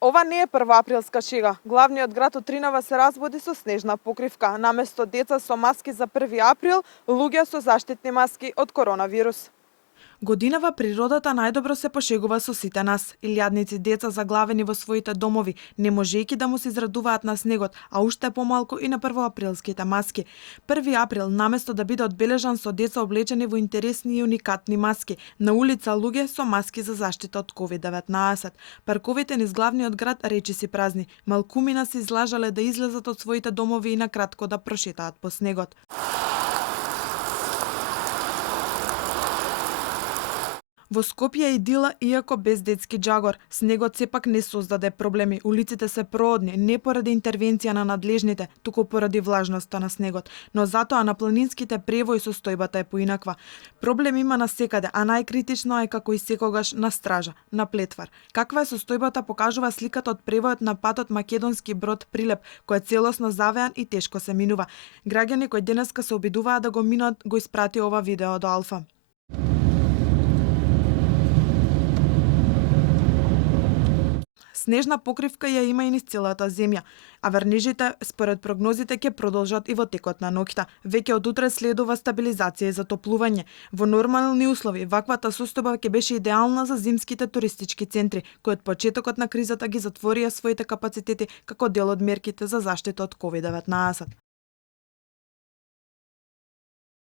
Ова не е прва априлска шега. Главниот град од Тринава се разбуди со снежна покривка. Наместо деца со маски за 1 април, луѓе со заштитни маски од коронавирус. Годинава природата најдобро се пошегува со сите нас. Илјадници деца заглавени во своите домови, не можејќи да му се израдуваат на снегот, а уште помалку и на првоаприлските маски. 1 април, наместо да биде одбележан со деца облечени во интересни и уникатни маски, на улица луѓе со маски за заштита од COVID-19. Парковите низ главниот град речиси празни. Малкумина се излажале да излезат од своите домови и на кратко да прошетаат по снегот. Во Скопје е идила, иако без детски џагор. Снегот сепак не создаде проблеми. Улиците се проодни, не поради интервенција на надлежните, туку поради влажноста на снегот. Но затоа на планинските превои состојбата е поинаква. Проблем има насекаде, а најкритично е како и секогаш на стража, на Плетвар. Каква е состојбата покажува сликата од превојот на патот Македонски Брод Прилеп, кој е целосно завеан и тешко се минува. Граѓани кои денеска се обидуваат да го минат, го испрати ова видео до Алфа. Снежна покривка ја има и низ целата земја, а врнежите според прогнозите ќе продолжат и во текот на ноќта. Веќе од утре следува стабилизација и затоплување. Во нормални услови, ваквата состојба ќе беше идеална за зимските туристички центри, кои од почетокот на кризата ги затворија своите капацитети како дел од мерките за заштита од COVID-19.